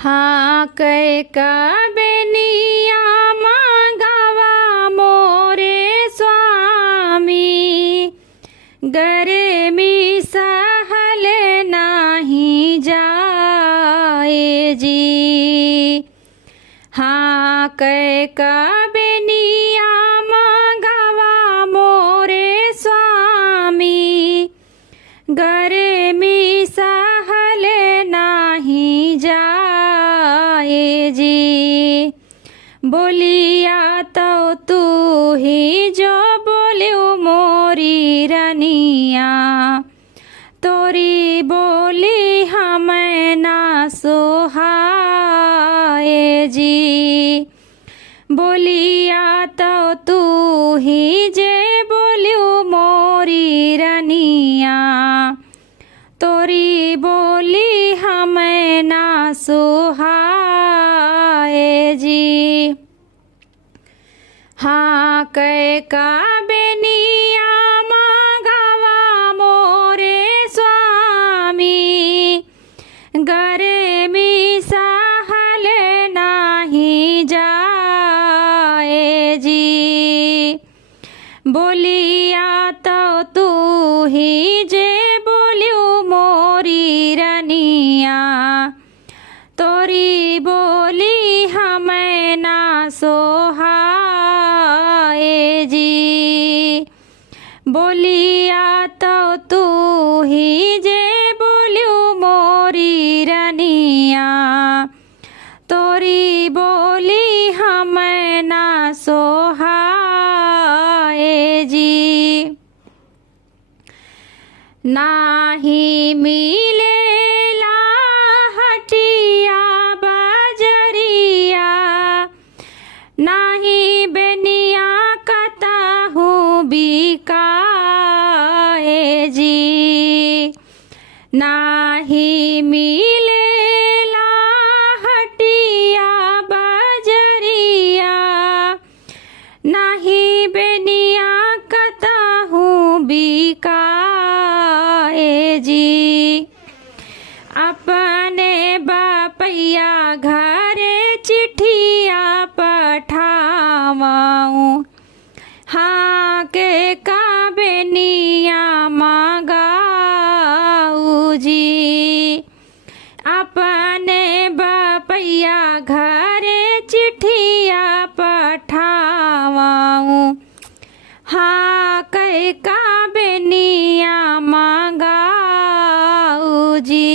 हाँ कै का बेनिया मंगावा मोरे स्वामी, गरे मी सहल नाही जाए जी। हाँ कै का बेनिया मंगावा मोरे स्वामी, गरे मी सहल नाही जाए जी। बोलिया तो तू ही जो बोलियो मोरी रनिया, तोरी बोली हमें ना सोहाए जी। बोलिया तो तू ही जे बोलियो मोरी रनिया, तोरी बोली हमें ना सोहाए जी। हाँ कै का बेनिया मंगावा मोरे स्वामी, गरे मी सहल नाही जाए जी। बोलिया तो तू ही जे बोलियो मोरी रनिया, तोरी बोली हमें ना सोहाए जी। बोलिया तो तू ही जे बोलियो मोरी रनिया, तोरी बोली हमें ना सोहाए जी। नाही मिलेला हटिया बजरिया, नाही बेनिया कताहू बिकाए जी। नाही मिलेला हटिया बजरिया, नाही बेनिया कताहू बिकाए जी। अपने बापैया घरे चिट्ठिया पठावाऊँ, हाँ के का बेनिया मांगाऊ जी। अपने बापैया घरे चिट्ठिया पठावाऊँ, हाँ कै का बेनिया मांगाऊ जी।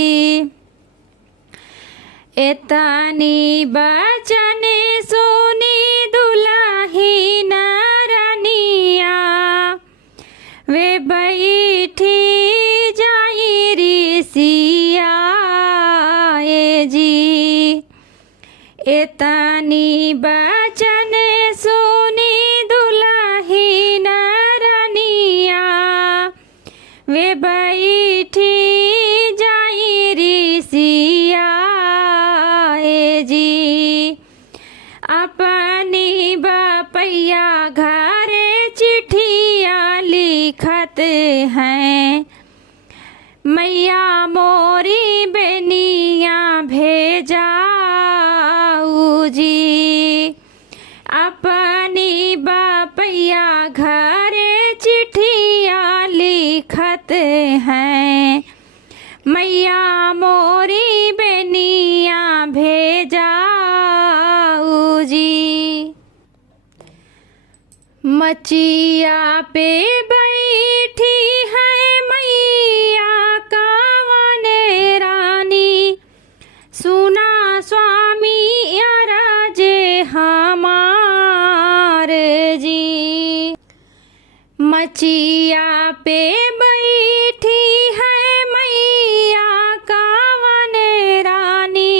एतनी बचन सुनी दुल्हीन रनिया, वे बैठी जाई ऋषियाए जी। एतनी बचन सुनी दुल्हीन रनिया, वे बैठी जाई ऋषियाए जी। अपनी बापैया घरे चिट्ठिया लिखत हैं, मैया मोरी बेनिया भेजाऊ जी। अपनी बापैया घरे चिट्ठिया लिखत हैं, मैया मोरी बेनिया भेजाऊ जी। मचिया पे बैठी है मैया कावन रानी, सुना स्वामी अरजे हमारे जी। मचिया पे बैठी है मैया कावन रानी,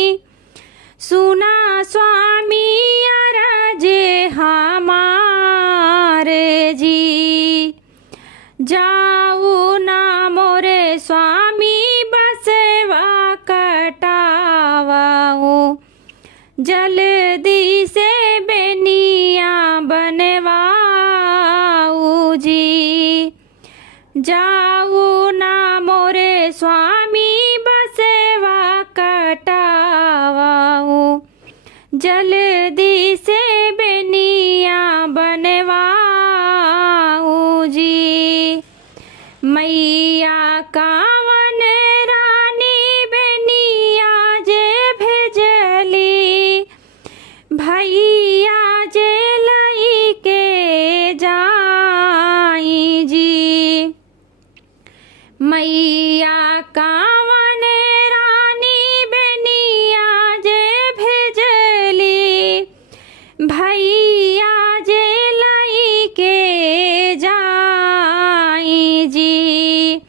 सुना स्वामी अरजे हमारे जी। जाऊ ना मोरे स्वामी बसेवा कटावाऊ, जल्दी से बेनिया बनवाऊ जी। जाऊ ना मोरे स्वामी बसेवा कटावाऊ, जल्दी से बेनिया बनवाऊं जी। मैया कावन रानी बेनिया जे भेजली, भैया जे लई के जाई जी। मैया कावन रानी बेनिया जे भेजली, भैया जे लई के जाई जी।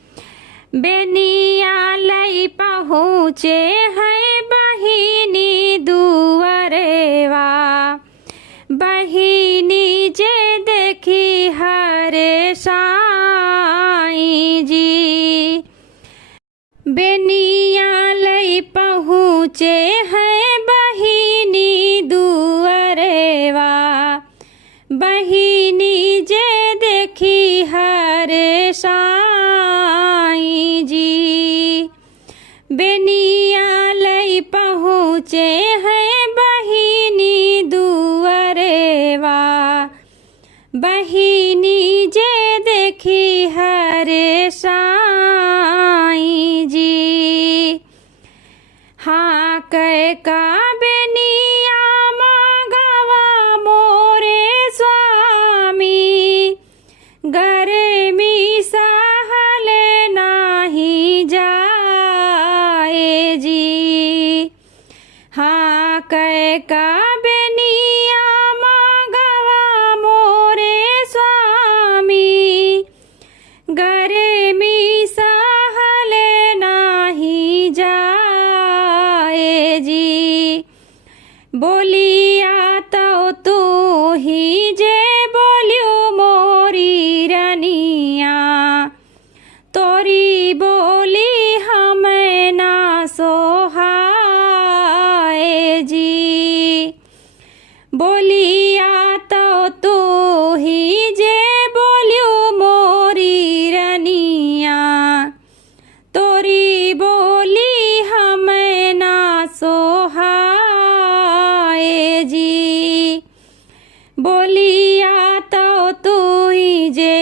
बेनिया लई पहुँचे हैं बहिनी दुअरेवा, बहिनी जे देखी हरे साई जी। बेनिया लई पहुँचे हैं बहिनी दुअरेवा, बहिनी जे देखी हरे साई जी। बेनिया लई पहुँचे हैं बहिनी दुअरेवा, बहिनी जे देखी हरे साई जी। हाँ कह का बेनिया मगवा मोरे स्वामी, गर्मी सहल नाही जाए जी। हाँ कह का बेनिया मगवा मोरे स्वामी, गर्मी सहल नाही जाए जी। बोलिया तो तू ही जे बोलियो मोरी रनिया, तोरी बोली हमें ना सोहाए जी। बोलिया तो तू ही जे बोलियो मोरी रनिया, तोरी बोली हमें ना सोहाए जी। बोलिया तो तू ही जे